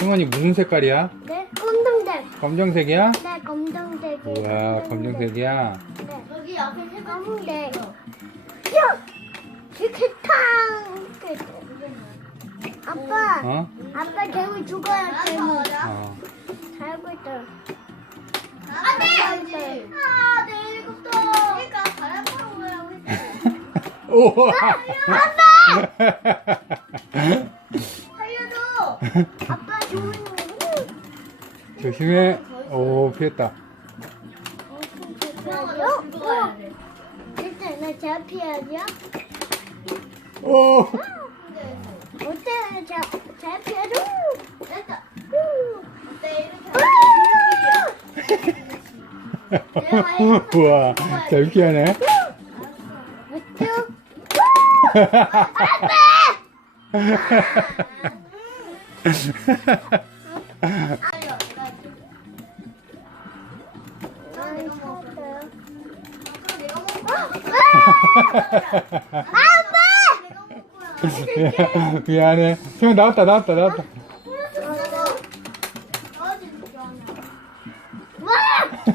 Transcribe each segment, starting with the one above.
승원이 무슨 색깔이야? 네, 검정색 검정색이야? 네, 우와, 검정색이야. 네. 검정색 우와 검정색. 이야네 여기 앞에 검정색 야! 이렇 탕! 아빠! 오. 아빠, 오. 아빠 오. 알았어, 어? 안 아빠 개미 죽어야 개미 어. 살고 안돼! 아, 내 일곱도! 그러니까 바람으로 오라고 어 아빠! 아빠! 달려줘! 조심해. 어, 오, 피했다. 어, 어. 일단 나잘 피하죠? 오! 어때? 어, 잘, 어, 잘, 잘 피하죠? 와잘 피하네. 엄마! 미안해. 형 나왔다 나왔다 나왔다.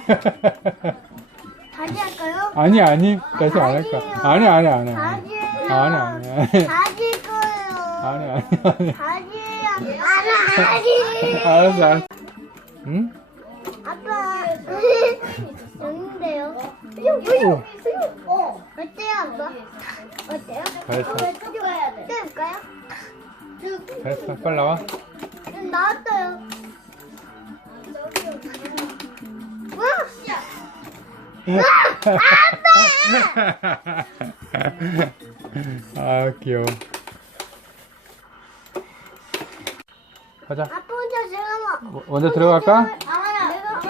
다시 할까요? 아니 아니 다시 안 할까? 아니 아니 아니. 다시 해요. 아니 아니. 다시 거예요. 아니 아니. 아니 아니. 알았어. 응? 아빠. 여기인데요. 가야 돼. 가야 돼. 빨리 나와. 응, 나왔어요. 와! 와! 아, 아빠! 아귀여 가자. 아빠 혼자 아, 들어가. 들어가. 먼저 들어갈까? 아빠 혼자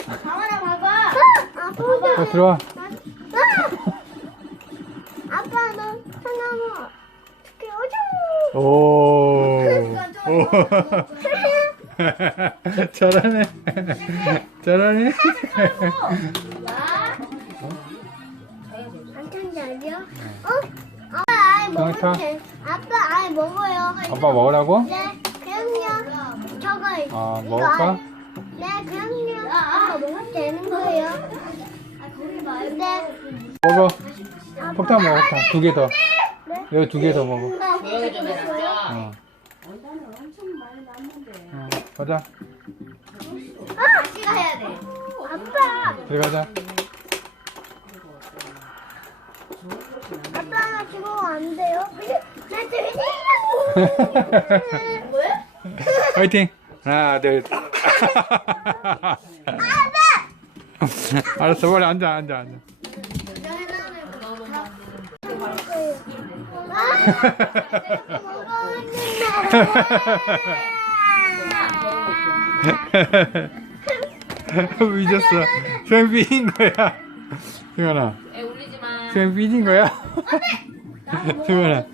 들어가. 아빠 혼자 들어 아빠 들어가. 뭐, 오. 잘하네. 잘하네. 반찬 잘이야? 아빠 아이 먹어요 아빠 Powell? 먹으라고? 네. 그럼요. 저거. 아 먹을까? 네. 그럼요. 아, 아빠 먹을면 되는 거예요. 아 먹어. 폭탄 먹을까? 두개 더. Nee 여기 두개 더 먹어. 네, 어. 어 가자. 아! 다시 가야 돼. 어, 아빠! 들어가자. 아빠, 나 지금 안 돼요? 돼요. 뭐야? 화이팅! 하나, 둘. 아빠! 알았어, 빨리 앉아, 앉아, 앉아. 미쳤어 생 삐진 거야 승현아 생 삐진 거야 승현아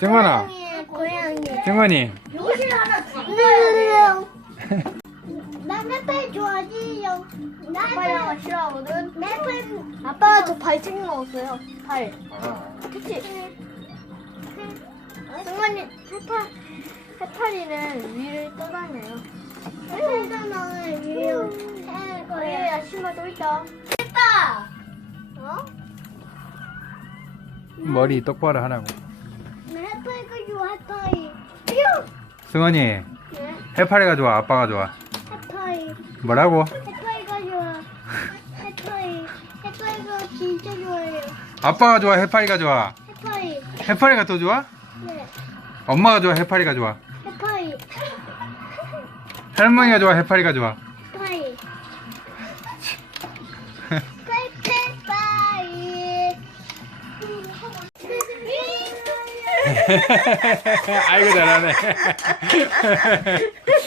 승현아 승현이 아빠가 저발 챙겨 먹었요 발. 아. 그지 응. 승관이, 해탈, 해파, 해탈이는 위를 떠다녀요. 해탈이는 응. 위로 해탈 거예요. 위에 아침마 좀 있다. 됐다! 어? 머리 응? 똑바로 하라고. 해탈이가 좋아, 해탈 승원이 네? 해파리가 좋아, 아빠가 좋아. 뭐라고? 해토이 좋아. 해토이. 해토이가 좋아, 진짜 좋아해요. 아빠가 좋아? 해파리가 좋아? 해파리. 해파리가 더 좋아? 네. 엄마가 좋아? 해파리가 좋아? 해파리. 할머니가 좋아? 해파리가 좋아? 해파리. 해파리, 해파리. 아이고 잘하네